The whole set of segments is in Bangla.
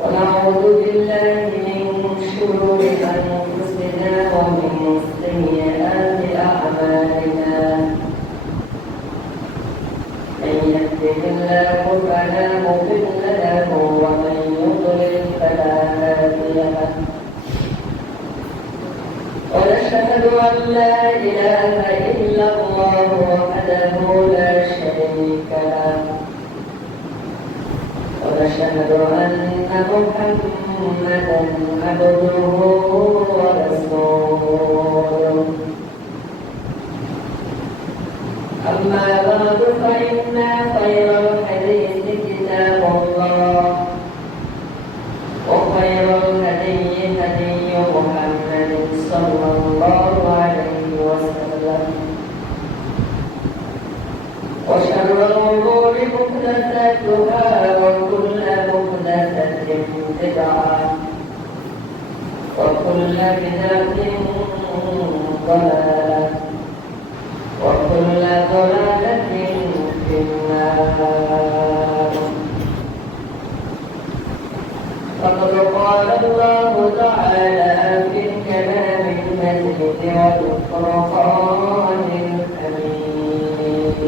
ونعوذ بالله من شرور أنفسنا ومن سيئات أعمالنا من يهده الله فلا مضل له ومن يضلل فلا هادي له ونشهد أن لا إله إلا الله وحده لا شريك له ونشهد أن محمدا عبده ورسوله أما بعد فإن خير الحديث كتاب الله وخير الهدي هدي محمد صلى الله عليه وسلم وشر الأمور محدثاتها وكل محدثة بدعة وكل بدعة ضلالة وكل ضلالة في النار. فقد قال الله تعالى في الكلام المجيد والفرقان الحميد: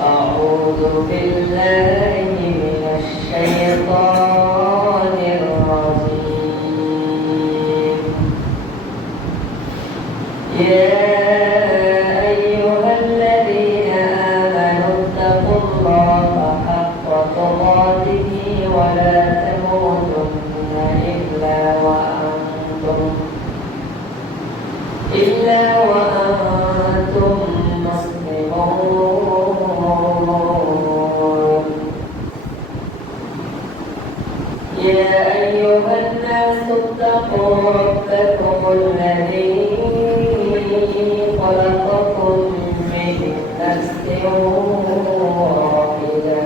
أعوذ بالله من الشيطان الرجيم. يا أيها الذين آمنوا اتقوا الله حق تقاته ولا تموتن إلا وأنتم مسلمون. يا أيها الناس اتقوا ربكم الذي خلقكم من نفس واحدة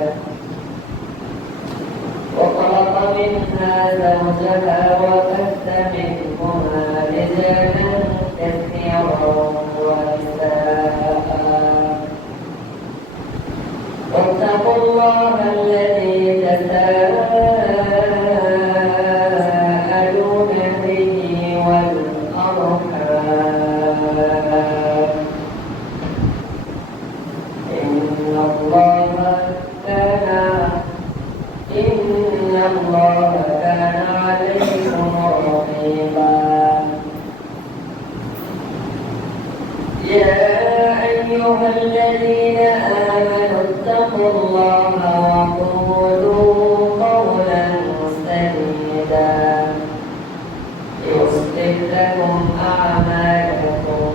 وخلق منها زوجها وبث منهما رجالا كثيرا ونساء واتقوا الله الذي تساءلون به والأرحام إن الله كان عليكم رقيبا. يا أيها الذين آمنوا اتقوا الله وقولوا قولا سديدا يصلح لكم أعمالكم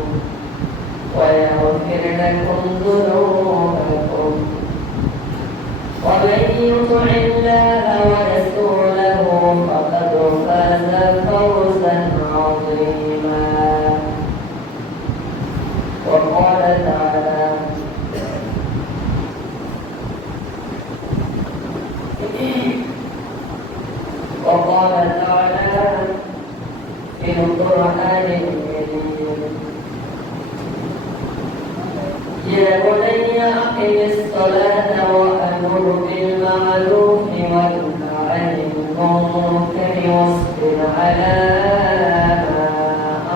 ويغفر لكم ذنوبكم ومن يطع الله ورسوله فقد فاز فوزا عظيما. وقال تعالى: في القرآن الكريم: يا بني أقم الصلاة وأمر بالمعروف وانه عن المنكر واصبر على ما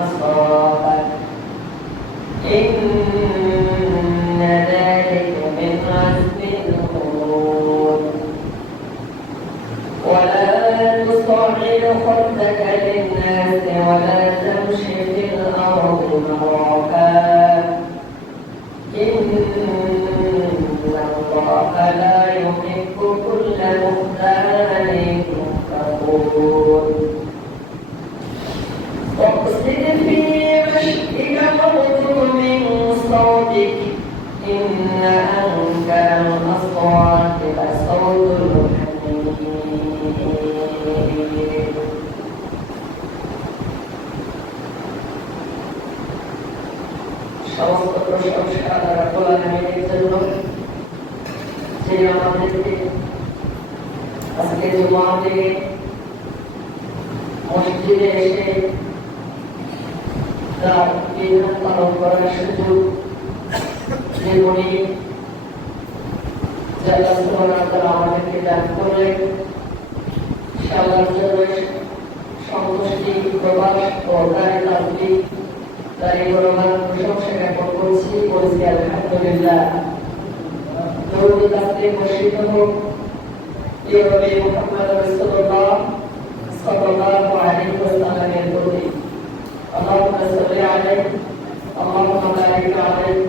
أصابك إن ذلك من عزم الأمور. ولا تصعد خدك للناس ولا تمشي في الأرض مرحا إن الله لا يحب كل مختال فخور. واقصد في مشيك واغضض من صوتك إن أنكر الأصوات لصوت الحمير. সমস্ত প্রশংসা রব্বুল আলামিনের জন্য, যিনি আমাদেরকে আজকে জুমাতে মসজিদে এসে তার বিধান পালন করার সুযোগ যে উনি আল্লাহ সুবহানাহু ওয়া তাআলা আমাদেরকে দান করলেন, আল্লাহর জন্য সন্তুষ্টি প্রকাশ ও তার গুণগান প্রশংসা জ্ঞাপন বলছি আলহামদুলিল্লাহ। দরুদ তাসলিম বর্ষিত হোক ইয়া নবী মুহাম্মদ রাসূলুল্লাহ সাল্লাল্লাহু আলাইহি ওয়াসাল্লামের প্রতি। আল্লাহুম্মা সাল্লি আলাইহি আল্লাহুম্মা বারিক আলাইহি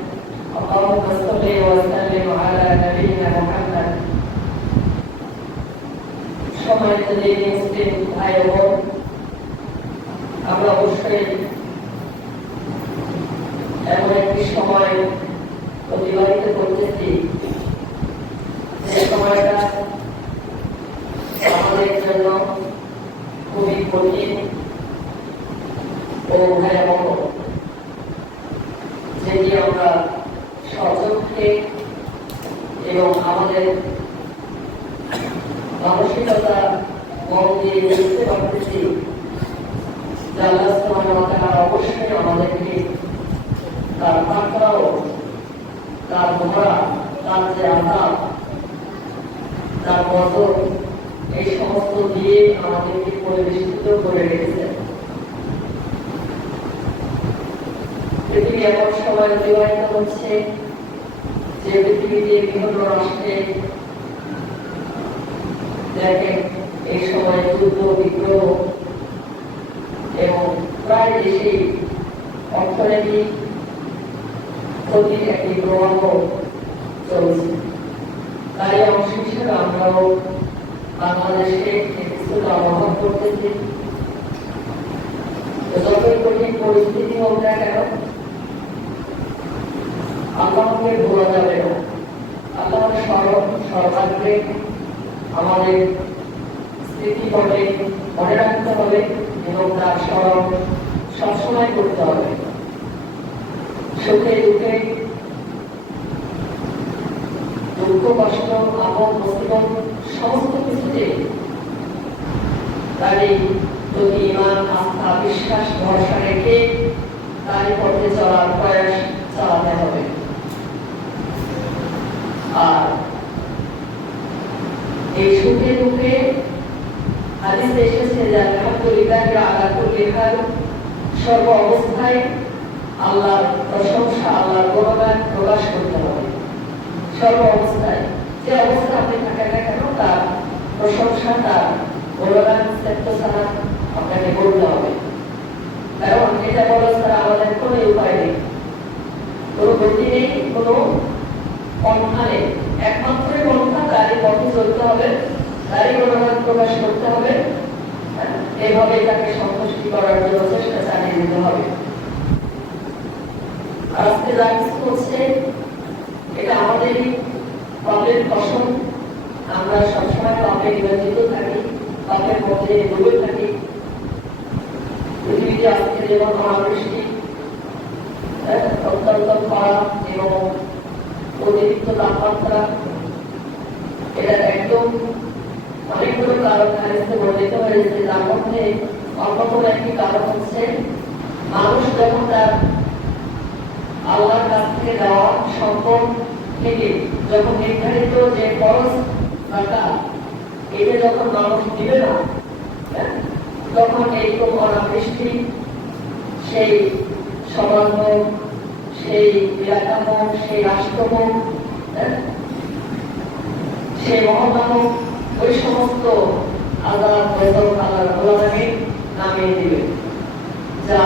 আল্লাহুম্মা সাল্লি ওয়া সাল্লিম আলা নবিয়িনা মুহাম্মদ। সম্মানিত দিনী মুসলিম ভাই ও বোন, আমরা অবশ্যই এমন একটি সময় অতিবাহিত করতেছি যে সময়টা আমাদের জন্য খুবই কঠিন ও ভয়াবহ, যেটি আমরা সচক্ষে এবং আমাদের মানসিকতা মন দিয়ে বুঝতে পারতেছি যে আল্লাহ সুবহানাহু ওয়া তাআলা অবশ্যই আমাদেরকে তার পাকড়াও, তার ধরা, তার যে আযাব, তার গজব, এই সমস্ত দিয়ে আমাদেরকে পরিবেষ্টিত করে রেখেছেন। পৃথিবী এমন সময় অতিবাহিত হচ্ছে যে পৃথিবীতে বিভিন্ন রাষ্ট্রে দেখেন এই সময় যুদ্ধ বিগ্রহ এবং প্রায় দেশেই অর্থনৈতিক ক্ষতির একটি প্রবাহ চলছে। তাই অংশ হিসেবে আমরাও বাংলাদেশে কিছুটা অনুভব করতেছি। যতই কঠিন পরিস্থিতি হোক না কেন, আল্লাহকে ভোলা যাবে না। আল্লাহর সর্বাগ্রে আমাদের স্মৃতিপটে মনে রাখতে হবে এবং তার স্মরণ সবসময় করতে হবে। সুখে দুঃখে, দুঃখ কষ্ট আপন মুসিবত সমস্ত কিছুতে তারই প্রতি ঈমান আস্থা বিশ্বাস ভরসা রেখে তারই পথে চলার প্রয়াস চালাতে হবে। আর এই সুখে দুঃখে হাদিসে এসেছে যে আলহামদুলিল্লাহ আলা কুল্লি হাল, সর্ব অবস্থায় আল্লাহর প্রশংসা, আল্লাহর গুণগান প্রকাশ করতে হবে। সর্ব অবস্থায় যে অবস্থা আপনি থাকেন না কেন, তার প্রশংসা, তার গুণগান সালাত আপনাকে করতে হবে। কারণ এটা বলা ছাড়া আমাদের কোনো উপায় নেই, কোনো গতি নেই, কোনো পন্থা নেই। একমাত্র পন্থা তারই পথে চলতে হবে, তারই গুণগান প্রকাশ করতে হবে। এভাবে তাকে সন্তুষ্টি করার জন্য চেষ্টা চালিয়ে যেতে হবে। আজকে যা কিছু হচ্ছে এটা আমাদেরই পাপের ফসল। আমরা সবসময় পাপে নিয়োজিত থাকি, পাপের মধ্যে ডুবে থাকি। পৃথিবীতে আজকে যেমন অনাবৃষ্টি, অত্যন্ত খরা এবং অতিরিক্ত তাপমাত্রা, এটা একদম অনেকগুলো কারণ হাদিসে বর্ণিত হয়েছে। তার মধ্যে অন্যতম একটি কারণ হচ্ছে মানুষ যখন তার আল্লাহর কাছ থেকে দেওয়া সম্পদ থেকে যখন নির্ধারিত যে খরচ জাকাত, এটা যখন মানুষ দিবে না, তখন এইরকম অনাবৃষ্টি, সেই সমাজ হোক, সেই এলাকা হোক, সেই রাষ্ট্র হোক, সেই মহল্লা হোক, ওই সমস্ত আযাব গজব আল্লাহর গোলামে নামিয়ে দিবে, যা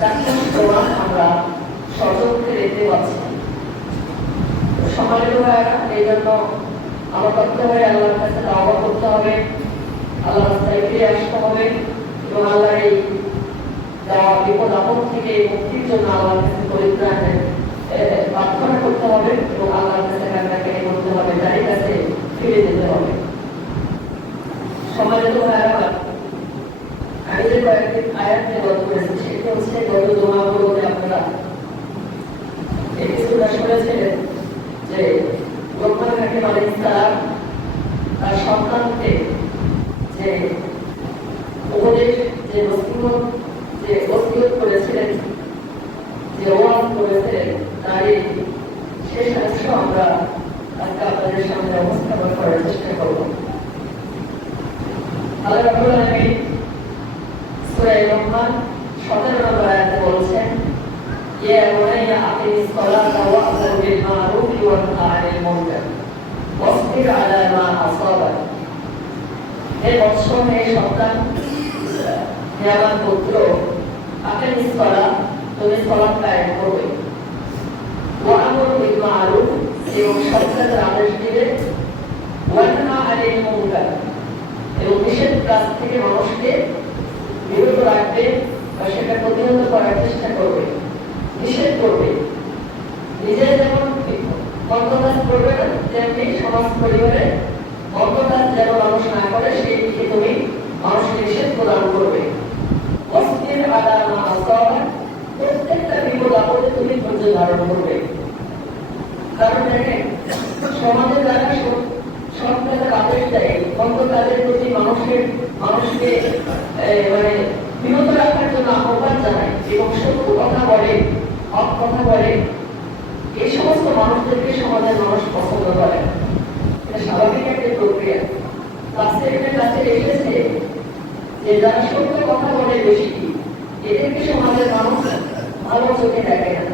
চাক্ষুষ প্রমাণ আমরা সচক্ষে দেখতে পাচ্ছি। সম্মানিত ভাইয়েরা, এই জন্য আমার করতে হবে আল্লাহর কাছে তাওবা করতে হবে, আল্লাহর রাস্তায় ফিরে আসতে হবে এবং আল্লাহর এই দেওয়া বিপদ আপদ থেকে মুক্তির জন্য আল্লাহর কাছে পরিত্রাণের প্রার্থনা করতে হবে এবং আল্লাহর কাছে কান্নাকাটি করতে হবে, তারই কাছে ফিরে যেতে হবে। সম্মানিত ভাইয়েরা, আমি যে কয়েকটি আয়াত তেলাওয়াত করেছি সেটা হচ্ছে গত জুমা পর্বে আপনারা এপিসোডটা শুনেছিলেন যে লোকমান হাকিম আলাইহিস সালাম তার সন্তানকে যে উপদেশ, যে ওসিয়ত করেছিলেন, যে ওয়াজ করেছিলেন, তারই শেষ ইয়া বুনাইয়া আকিমিস সালাতা ওয়া'মুর বিল মা'রুফি ওয়া নহি আনিল মুনকার ওয়াসবির আলা মা আসাবাক। হে বৎস, হে সন্তান, হে আমার পুত্র, আকিমিস সালাত, তুমি সালাত কায়েম করবে, ওয়া'মুর বিল মা'রুফ, এবং সৎ কাজের আদেশ দিবে, ওয়া নহি আনিল মুনকার, এবং নিষিদ্ধ কাজ থেকে মানুষকে বিরত রাখবে বা সেটা প্রতিহত করার চেষ্টা করবে, নিষেধ করবে। নিজে যেমন মন্দ কাজ করবে না, তেমনি সমাজ পরিবারে মন্দ কাজ যেন মানুষ না করে সেই দিকে তুমি মানুষকে নিষেধ প্রদান করবে। ওয়াসবির আলা মা আসাবাক, প্রত্যেকটা বিপদ আপদে তুমি ধৈর্য ধারণ করবে। কারণ দেখেন, সমাজে যারা সৎ কাজের আদেশ দেয়, মন্দ কাজের প্রতি মানুষকে মানে বিরত রাখার জন্য আহ্বান জানায় এবং সত্য কথা বলে, হক কথা বলে, এই সমস্ত মানুষদেরকে সমাজের মানুষ পছন্দ করে। এটা স্বাভাবিক একটা প্রক্রিয়া। একটা কাছে এসেছে যে যারা সত্য কথা বলে বেশি, এদেরকে সমাজের মানুষ ভালো চোখে দেখে না,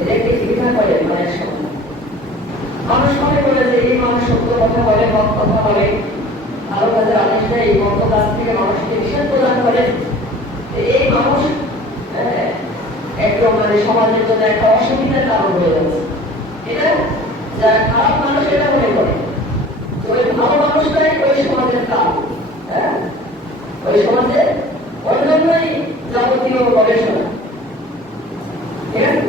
এদেরকে ঘৃণা করে। অনেক সময় মানুষ মনে করে যে এই মানুষ সত্য কথা বলে, হক কথা বলে, ভালো কাজের আদেশ দেয়, এই মন্দ কাজ থেকে মানুষকে নিষেধ প্রদান করে, এই মানুষ একদম মানে সমাজের জন্য একটা অসুবিধার কারণ হয়ে যাচ্ছে। এটা যারা খারাপ মানুষ এটা মনে করে ওই ভালো মানুষটাই ওই সমাজের কাজ, ওই সমাজের অন্যান্যই যাবতীয় গবেষণা। ঠিক আছে,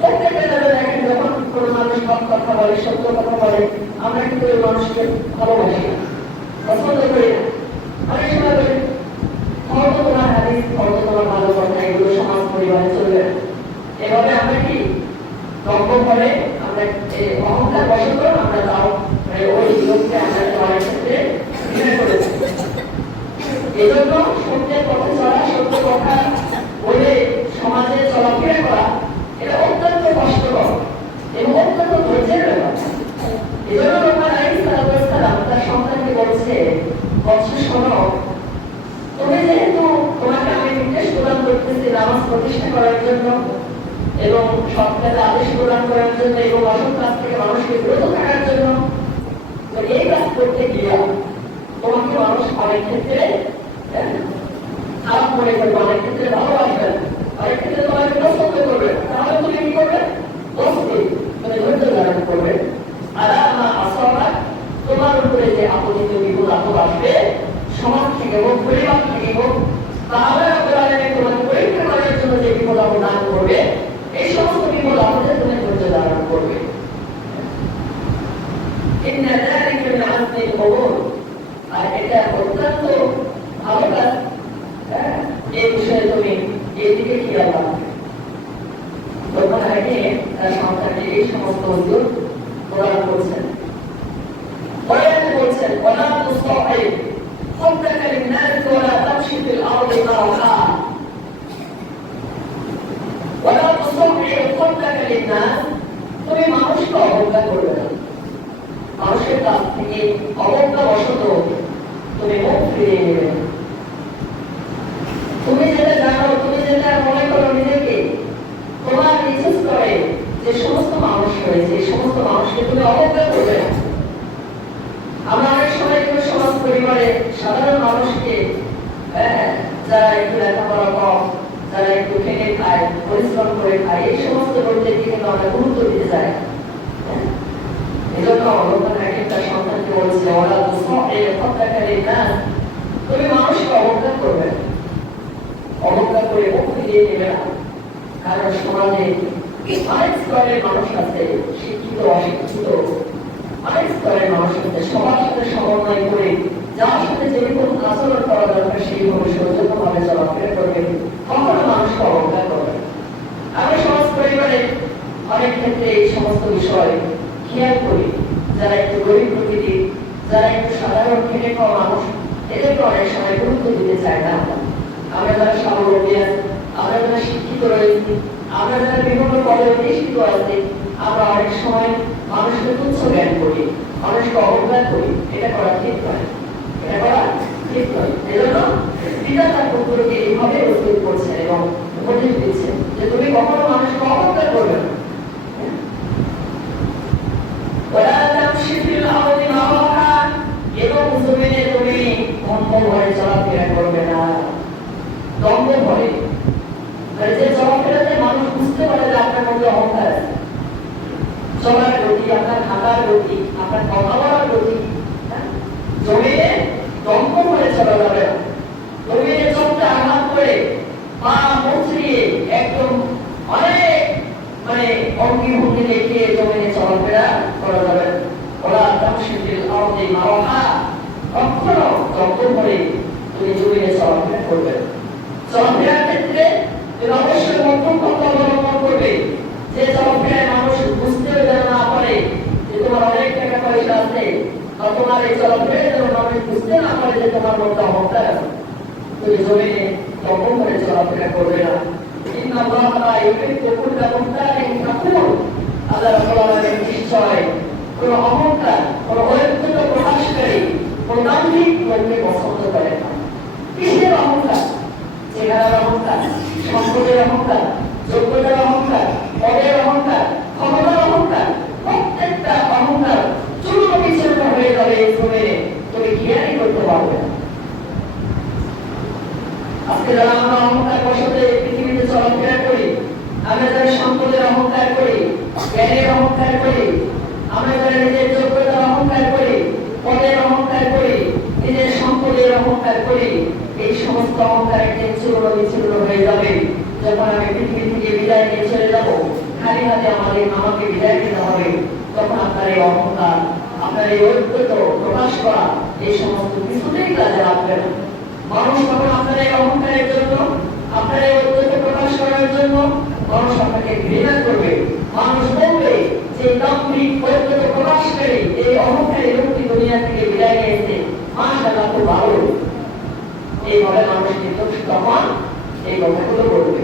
প্রত্যেকটা দেখেন যখন কোনো মানুষ হক কথা বলে, সত্য কথা বলে, আমরা কিন্তু ওই মানুষকে ভালোবাসি না, পছন্দ করি না। অনেক সময় বলি হয়তো তোমার হাদিস, হয়তো তোমার ভালো কথা, এগুলো সমাজ পরিবারে চলবে না। এভাবে আমরা কি গল্প করে আমরা অহংকার বশত আমরা তাও ওই লোককে আমরা চলার ক্ষেত্রে ঘৃণা করেছি। এই জন্য সত্যের পথে চলা, সত্য কথা বলে সমাজে চলাফেরা করা, এটা অত্যন্ত কষ্টকর এবং অত্যন্ত ধৈর্যের ব্যাপার। এই জন্য লোকমান আলাইহিস সালাম তার সন্তানকে বলছে, বৎস শোনো, তুমি যেহেতু তোমাকে আমি নির্দেশ প্রদান করতেছি নামাজ প্রতিষ্ঠা করার জন্য এবং সৎ কাজে আদেশ প্রদান করার জন্য এবং অসৎ কাজ থেকে মানুষকে বিরত থাকার জন্য, এই কাজ করতে গিয়ে তোমাকে মানুষ অনেক ক্ষেত্রে খারাপ মনে করবে, অনেক ক্ষেত্রে ভালোবাসবে, অনেক ক্ষেত্রে তোমাকে পছন্দ করবে। তাহলে তুমি কি করবে? তুমি ধৈর্য ধারণ করবে। আর তোমার উপরে যে আপত্তি বিপদ আপদ আসবে সমাজ থেকে হোক, পরিবার থেকে হোক, তাহলে তোমাকে পরীক্ষা করার জন্য যে বিপদ আপদ দান করবে, এই সমস্ত বিপদ আপদে তুমি ধৈর্য ধারণ করবে। আর এটা অত্যন্ত ভালো কাজ। এই বিষয়ে তুমি এদিকে খেয়াল রাখবে। লোকমান আগে তার সন্তানকে এই সমস্ত উদ্যোগ প্রদান করছেন। বলছেন ওয়ালা তুসাইব খুদ্দাকা লিন-নাস ওয়ালা তামশি ফিল আরদি মারহা, ওয়ালা তুসাইব খুদ্দাকা লিন-নাস, তুমি মানুষকে অবজ্ঞা করবে না, মানুষের কাছ থেকে অবজ্ঞা বশত তুমি মুখ ফিরিয়ে নেবে। তুমি যেটা জানো, তুমি যেটা মনে করো নিজেকে, তোমার নিজের স্তরে যে সমস্ত মানুষ রয়েছে এই সমস্ত মানুষকে তুমি অবজ্ঞা করবে না। আমরা অনেক সময় কিন্তু সমাজ পরিবারে সাধারণ মানুষকে, যারা একটু লেখাপড়া কম, যারা একটু খেটে খায়, পরিশ্রম করে খায়, এই সমস্ত লোকদেরকে কিন্তু আমরা গুরুত্ব দিতে চাই। এই জন্য লোকমান হাকিম তার সন্তানকে বলছে ওয়ালা তুসাইব খুদ্দাকা লিন-নাস, তুমি মানুষকে অবজ্ঞা করবে না, অবজ্ঞা করে মুখ ফিরিয়ে নেবে না। কারণ সমাজে অনেক স্তরের মানুষ আছে, শিক্ষিত অশিক্ষিত অনেক স্তরের মানুষ আছে, সবার সাথে সমন্বয় করে যার সাথে যেরকম আচরণ করা দরকার সেইভাবে সৌজন্যভাবে চলাফেরা করবে, কখনো মানুষকে অবজ্ঞা করবে। আমরা সমাজ পরিবারে অনেক ক্ষেত্রে এই সমস্ত বিষয় খেয়াল করি। যারা একটু গরিব প্রকৃতির, যারা একটু সাধারণ খেটে খাওয়া মানুষ, এদেরকে অনেক সময় গুরুত্ব দিতে চায় না। আমরা যারা স্বাবলম্বী আছি, আমরা যারা শিক্ষিত রয়েছি, আমরা যারা বিভিন্ন পদে অধিষ্ঠিত আছি, আমরা অনেক সময় মানুষকে তুচ্ছ জ্ঞান করি, মানুষকে অবজ্ঞা করি। এটা করা ঠিক নয়, এটা করা ঠিক নয়। এজন্য পিতা তার পুত্রকে এইভাবে উদ্যোগ করছেন এবং উপদেশ দিচ্ছেন যে তুমি কখনো মানে অঙ্গি ভঙ্গি দেখে জমিনে চলাফেরা করা যাবে না। ওরা তামশিল আরদি মারহা, কখনো যত করে তুমি জমিনে চলাফেরা করবে। চলাফেরার ক্ষেত্রে তুমি অবশ্যই মধ্যম পথ অবলম্বন করবে, যে চলাফেরায় মানুষ বুঝতেও যেন না পারে যে তোমার অনেক টাকা পয়সা আছে, বা তোমার এই চলাফেরায় যেন মানুষ বুঝতে না পারে যে তোমার মধ্যে অহংকার আছে। তুমি জমিনে তখন করে চলাফেরা করবে না। নিশ্চয় কোন অহংকার, কোন ঐক্যতা প্রকাশকারী, কোন দাম্ভিক লোককে পছন্দ করে না। কিসের অহংকার? চেহারার অহংকার, সম্পদের অহংকার, যোগ্যতার অহংকার, পদের অহংকার, ক্ষমতার অহংকার, প্রত্যেকটা অহংকার চূর্ণ বিচূর্ণ হয়ে যাবে এই জমিনে, তুমি জ্ঞানই করতে পারবে না। আজকে যারা আমরা অহংকার বশতে পৃথিবীতে চলাফেরা করি, আমরা যারা সম্পদের অহংকার করি, জ্ঞানের অহংকার করি, আমরা যারা নিজের যোগ্যতার অহংকার করি, পদের অহংকার করি, নিজের সম্পদের অহংকার করি, এই সমস্ত অহংকার একদিন চূর্ণ বিচূর্ণ হয়ে যাবে। যখন আমি পৃথিবী থেকে বিদায় নিয়ে চলে যাব, খালি হাতে আমাকে বিদায় নিতে হবে, তখন আপনার এই অহংকার, আপনার এই ঐক্যতা প্রকাশ করা, এই সমস্ত কিছুতেই কাজে লাগবে না। মানুষ তখন আপনার এই অহংকারের জন্য, আপনার এই ঐক্যতা প্রকাশ করার জন্য মানুষ আপনাকে ঘৃণা করবে। মানুষ বলবে যে দাম্ভিক ঐক্যতা প্রকাশকারী এই অহংকারী লোকটি দুনিয়া থেকে বিদায় নিয়েছে, মাশাআল্লাহ খুব ভালো। এইভাবে মানুষ কিন্তু তখন এই কথাগুলো বলবে।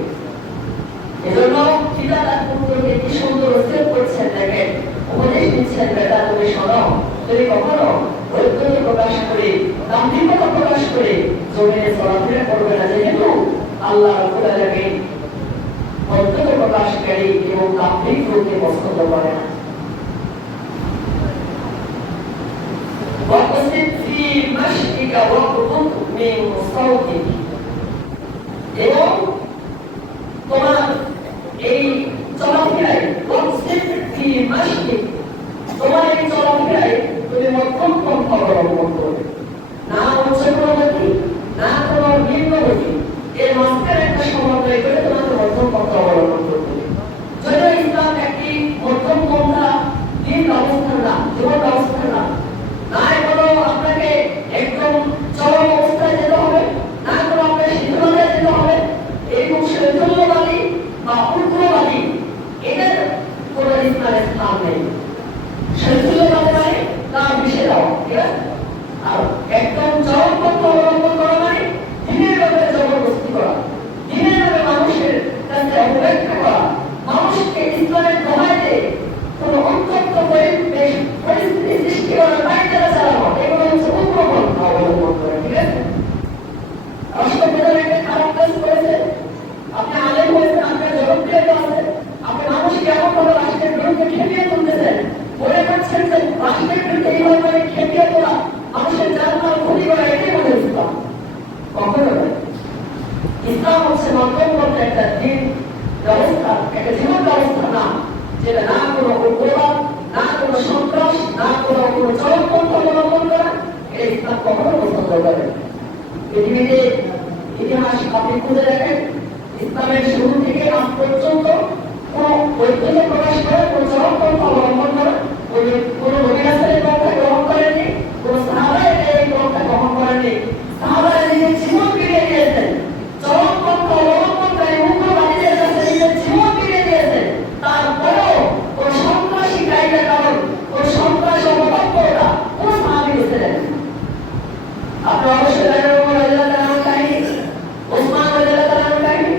এজন্য পিতা তার পুত্রকে কি সুন্দর উচ্ছেদ করছেন, দেখেন, উপদেশ দিচ্ছেন, বেটা তুমি শোনো, তুমি কখনো ঐক্যতা প্রকাশ করে, দাম্ভিকতা প্রকাশ করে জমিনে চলাফেরা করবে না, যেহেতু আল্লাহ রাব্বুল আলামিন ঐক্যতা প্রকাশকারী এবং দাম্ভিক লোককে পছন্দ করে না। এবং তোমার এই চলাফেরায় তোমার এই চলাফেরায় তুমি মধ্যম পন্থা অবলম্বন করবে, না হচ্ছে কোনো গতি, না কোনো নিম্ন গতি, এর মাঝখানে একটা সমন্বয় করে তোমাকে মধ্যম পন্থা অবলম্বন করতে হবে। যদিও ইসলাম একটি মধ্যম পন্থা দিন অবস্থান না, জীবন অবস্থান না, না কোনো আপনাকে একদম চরম অবস্থায় যেতে হবে, না কোনো আপনাকে সিদ্ধবাদায় যেতে হবে, এইরকম শৈথল্যবাদী বা উগ্রবাদী এদের কোনো ইসলামের স্থান নেই। শৈথল্যবাদী মানে তার বিষে দেওয়া, ঠিক আছে? আর একদম চরম পন্থা অবলম্বন করা মানে দিনের ব্যাপারে জবরদস্তি করা, দিনের ব্যাপারে মানুষের কাছে অবব্যাখ্যা করা, মানুষকে ইসলামের দোহাইতে কোনো উত্তপ্ত পরিস্থিতি সৃষ্টি করার পায়তারা চালানো, এগুলো হচ্ছে উগ্র পন্থা অবলম্বন করা, ঠিক আছে? রাষ্ট্রপ্রধান একটা খারাপ কাজ করেছে, আপনি আলেম হয়েছেন, আপনার জনপ্রিয়তা আছে, আপনি মানুষকে এমন ভাবে রাষ্ট্রের বিরুদ্ধে খেপিয়ে তুলতেছেন, মনে করছেন যে রাষ্ট্রের বিরুদ্ধে এইভাবে খেপিয়ে তোলা, মানুষের জানমাল ক্ষতি করা, এটাই মনে ইসলাম। কখনো নয়। ইসলাম হচ্ছে মধ্যম পন্থা একটা দিন ব্যবস্থা, একটা জীবন ব্যবস্থা না, যেটা না কোনো উগ্রবাদ, না কোনো সন্ত্রাস, না কোনো চরমপন্থা অবলম্বন করা, এটা ইসলাম কখনো পছন্দ করে। পৃথিবীতে ইতিহাস আপনি খুঁজে দেখেন, ইসলামের শুরু থেকে আজ পর্যন্ত কোনো ঐক্যতা প্রকাশ করে, কোনো চরমপন্থা অবলম্বন করা, কোনো নবী রাসূলের পন্থা গ্রহণ করেনি, কোনো সাহাবায়ে এই পন্থা গ্রহণ করেনি। সাহাবায়ে নিজের জীবন বিলিয়ে দিয়েছেন, চরমপন্থা অবলম্বনকারী উগ্রবাদীদের কাছে নিজের জীবন বিলিয়ে দিয়েছেন, তারপরেও কোনো সন্ত্রাসী কায়দা কারণ, কোনো সন্ত্রাস অবলম্বনটা কোনো সাহাবী ছিলেন। আপনারা অবশ্যই জানেন ওমর রাদিয়াল্লাহু তাআলার কাহিনী, ওসমান রাদিয়াল্লাহু তাআলার কাহিনী।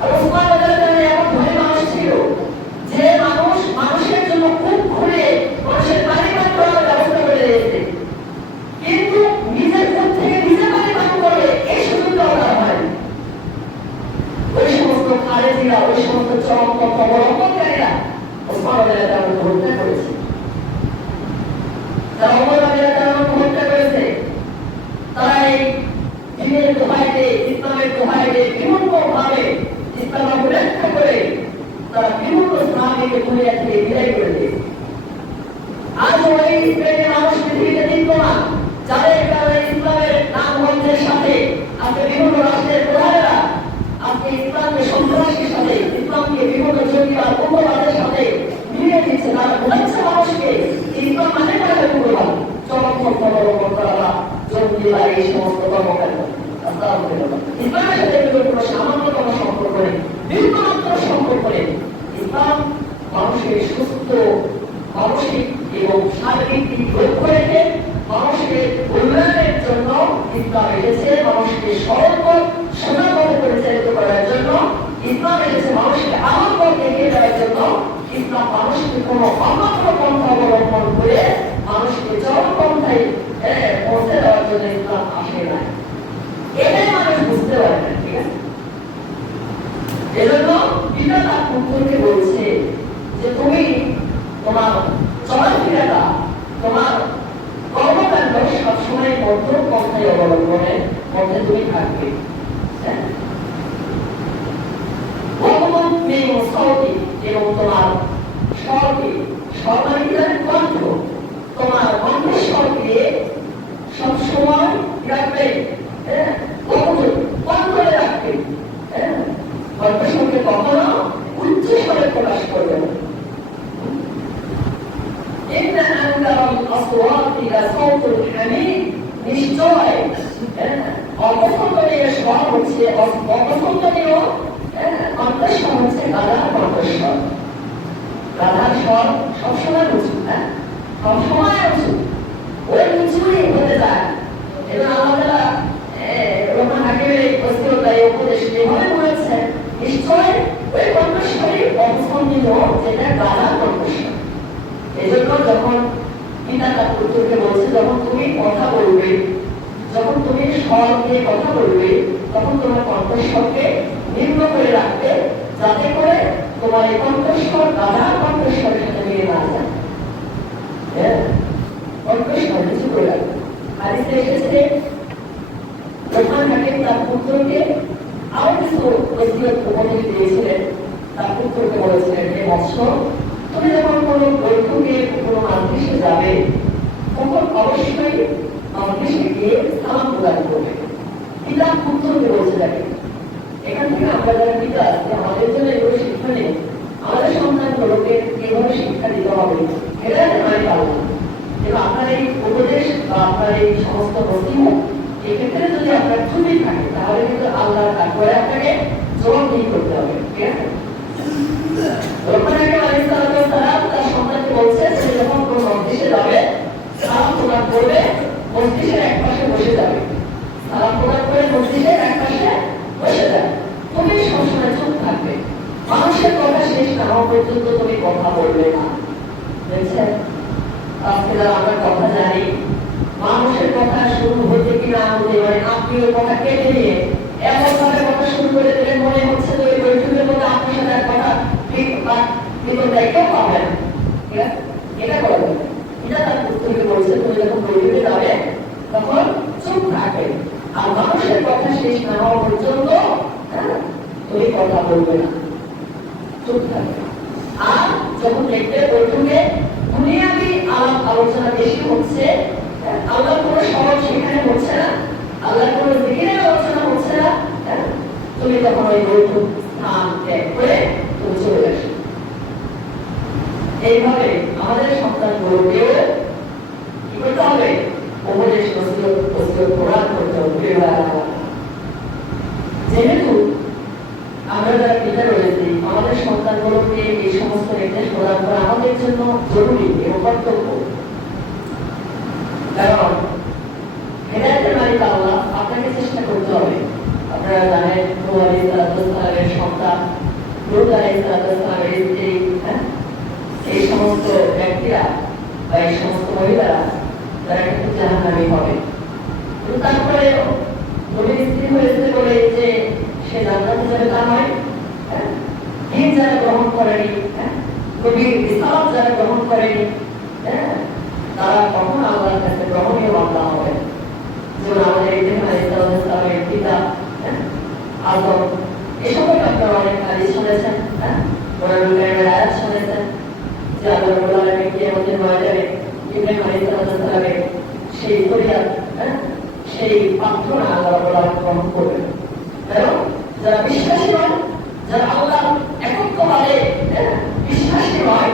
আর ওসমান রাদিয়াল্লাহু তাআলা এমন ধনী মানুষ ছিল যে মানুষের জন্য খুব ঘুরে মানুষের পানি পান করার ব্যবস্থা করে দিয়েছে, কিন্তু নিজের খুব থেকে নিজে পানি পান করবে এই সুযোগটাও তার হয়। ওই সমস্ত খারেজিরা, ওই সমস্ত চরমপন্থা অবলম্বনকারীরা ওসমান রাদিয়াল্লাহু তাআলাকে হত্যা করেছে, তারা ওমর রাদিয়াল্লাহু তাআলাকে হত্যা করেছে। তারা এই দিনের দোহাইতে, ইসলামের দোহাইতে বিভিন্নভাবে ইসলাম অবহেলা করে তারা বিভিন্ন সাহাবীকে দুনিয়া থেকে বিদায় করে দিয়েছে। আজ ওই শ্রেণীর মানুষ পৃথিবীতে দিত না, যাদের কারণে ইসলামের নাম গন্ধের সাথে আজকে বিভিন্ন রাষ্ট্রের প্রধানেরা আজকে ইসলামকে সন্ত্রাসীর সাথে, ইসলামকে বিভিন্ন জঙ্গিবাদ, উগ্রবাদের মানুষের সুস্থ মানসিক এবং শারীরিক দিক লক্ষ্য রেখে মানুষের উন্নয়নের জন্য ইসলাম এসেছে। মানুষকে সরল সোজা পথে পরিচালিত করার জন্য ইসলাম এসেছে। মানুষকে আমার পথ দেখিয়ে দেওয়ার জন্য ইসলাম মানুষকে কোনো অমাত্র পন্থা অবলম্বন করে মানুষকে চরম পন্থায় পৌঁছে দেওয়ার জন্য ইসলাম আসে না। এটাই মানুষ বুঝতে পারে না। ঠিক আছে, এজন্য পিতা তার পুত্রকে বলছে যে তুমি তোমার চলাফেরাটা, তোমার কর্মকাণ্ড সবসময় মধ্যম পন্থায় অবলম্বনের মধ্যে তুমি থাকবে। এবং তোমার স্বরকে সর্বাধিকারের কণ্ঠ, তোমার কণ্ঠের স্বরকে সবসময় রাখবে, কণ্ঠে রাখবে। কণ্ঠস্বরকে কখনো উচ্চ স্বরে প্রকাশ করবে না। নিশ্চয় অপছন্দনীয় স্বর হচ্ছে অপছন্দনীয় কণ্ঠস্বর হচ্ছে গাধার কণ্ঠস্বর। গাধার স্বর সবসময় উঁচু, সবসময় উঁচু, ওই উঁচুই হতে যায়। এবং আমাদের রোমান হাকিমের উপদেশ যেভাবে বলেছেন, নিশ্চয় ওই কণ্ঠস্বরই অপছন্দনীয়, যেটা গাধার কণ্ঠস্বর। এই জন্য যখন পিতা তার পুত্রকে বলছে, যখন তুমি কথা বলবে, যখন তুমি স্বর দিয়ে কথা বলবে, তখন তোমার কণ্ঠস্বরকে নিম্ন করে রাখবে, যাতে করে তোমার এই কণ্ঠস্বর গাধার কণ্ঠস্বরের সাথে মিলে না যায়। কণ্ঠস্বর কিছু করে রাখবে। হাদিসে এসেছে রোমান হাকিম তার পুত্রকে আরো কিছু ওসিয়ত উপদেশ দিয়েছিলেন। তার পুত্রকে বলেছিলেন, হে বৎস, তুমি যখন কোনো বৈঠকে কোনো মজলিসে যাবে, তখন অবশ্যই মজলিসে গিয়ে সালাম প্রদান করবে। পিতা পুত্রকে বলছে, দেখে এখান থেকে আমরা যারা পিতা আছি, আমাদের জন্য এগুলো শিক্ষা নেই। আমাদের সন্তানগুলোকে কিভাবে শিক্ষা দিতে হবে এটা আমি পারলাম। এবং আপনার এই উপদেশ বা আপনার এই সমস্ত নসিহত, এক্ষেত্রে যদি আপনার ত্রুটি থাকে, তাহলে কিন্তু আল্লাহ তারপরে আপনাকে জবাবদিহি করতে হবে। ঠিক আছে, তার সন্তানকে বলছে, সে যখন কোন মজলিসে যাবে, সালাম প্রদান করবে, মজলিসের এক পাশে বসে যাবে। সালাম প্রদান করে মজলিসের এক পাশে বসে যাবে। তুমি সবসময় চুপ থাকবে, মানুষের কথা শেষ না হওয়া পর্যন্ত তুমি কথা বলবে না। বুঝছেন? আজকে আমরা কথা জানি, মানুষের কথা শুরু হতে কি না হতে, মানে আত্মীয় কথা কেটে নিয়ে এমন ভাবে কথা শুরু করে দিলে মনে হচ্ছে যে ওই বৈঠকের মধ্যে আপনার সাথে কথা কিন্তু দায়িত্ব পাবেন। ঠিক আছে, এটা করবে। এটা তার পুত্রকে বলছে, তুমি যখন বৈঠকে যাবে তখন চুপ থাকবে, আর মানুষের কথা শেষ না হওয়া পর্যন্ত তুমি কথা বলবে না, চুপ থাকবে। আর যখন দেখবে বৈঠকে দুনিয়াবি আলাপ আলোচনা বেশি হচ্ছে, আল্লাহ কোনো সহজ সেখানে হচ্ছে না, আল্লাহ কোনো জিকিরের আলোচনা হচ্ছে না, তুমি তখন ওই বৈঠক স্থান ত্যাগ করে তুমি চলে আসো। এইভাবে আমাদের সন্তানগুলোকেও কি করতে হবে? উপদেশ প্রদান করতে হবে। যেহেতু আমরা যারা পিতা রয়েছি, আমাদের সন্তানগুলোকে এই সমস্ত নির্দেশ প্রদান করা আমাদের জন্য জরুরি এবং কর্তব্য। কারণ হেদায়েতের মালিক আল্লাহ, আপনাকে চেষ্টা করতে হবে। আপনারা জানেন, নূহ আলাইহিস সালামের সন্তান, লূত আলাইহিস সালামের স্ত্রী, এই সমস্ত ব্যক্তিরা বা এই সমস্ত মহিলারা তারা কিন্তু জাহান্নামী হবে। কিন্তু তারপরে নবীর স্ত্রী হয়েছে বলে যে সে জান্নাতে যাবে তা নয়। দিন যারা গ্রহণ করেনি, নবীর রিসালাত যারা গ্রহণ করেনি, তারা কখন আল্লাহর কাছে গ্রহণীয় বান্দা হবে। যেমন আমাদের ইব্রাহিম আলাইহিস সালামের পিতা আদম, এই সম্পর্কে আপনারা অনেক হাদিস শুনেছেন, কোরআনুল কারীমের আয়াত শুনেছেন যে আল্লাহ রাব্বুল আলামিন কিয়ামতের ময়দানে ইব্রাহিম আলাইহিস সালামের সেই ফরিয়াদ, সেই প্রার্থনা আল্লাহ রাব্বুল আলামিন গ্রহণ করবেন। কারণ যারা বিশ্বাসী নয়, যারা আল্লাহ একত্বভাবে বিশ্বাসী নয়,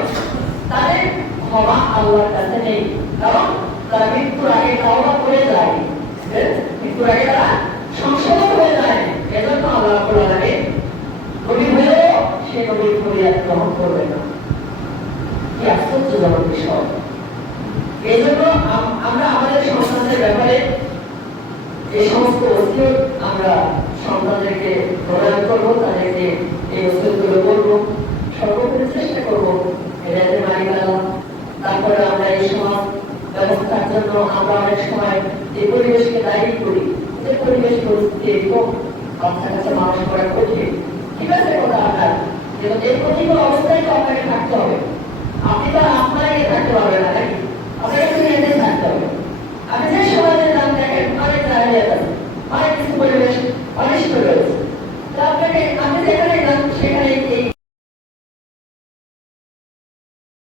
তাদের ক্ষমা আল্লাহর কাছে নেই। কারণ তারা মৃত্যুর আগে তওবা করে যায়, মৃত্যুর আগে তারা সংশোধন হয়ে যায়। এজন্য আল্লাহ রাব্বুল আলামিন নবী হয়েও সে নবীর ফরিয়াদ গ্রহণ করবে না। কি আশ্চর্যজনক বিষয়। এই জন্য আমরা আমাদের সন্তানদের ব্যাপারে এই সমস্ত ওসিয়ত আমরা সন্তানদেরকে প্রদান করবো, তাদেরকে এই ওসিয়তগুলো বলবো, সর্বোপরি চেষ্টা করবো এটাতে মানি ফেলা। তারপরে আমরা এই সমাজ ব্যবস্থার জন্য আমরা অনেক সময় এই পরিবেশকে দায়ী করি, যে পরিবেশ পরিস্থিতি এরকম বাচ্চা কাছে মানুষ করা কঠিন। ঠিক আছে কথা আপনার, কিন্তু এই কঠিন অবস্থায় তো আপনাকে থাকতে হবে। আপনি তো আপনাকে থাকতে পারবেন না নাকি? আপনাকে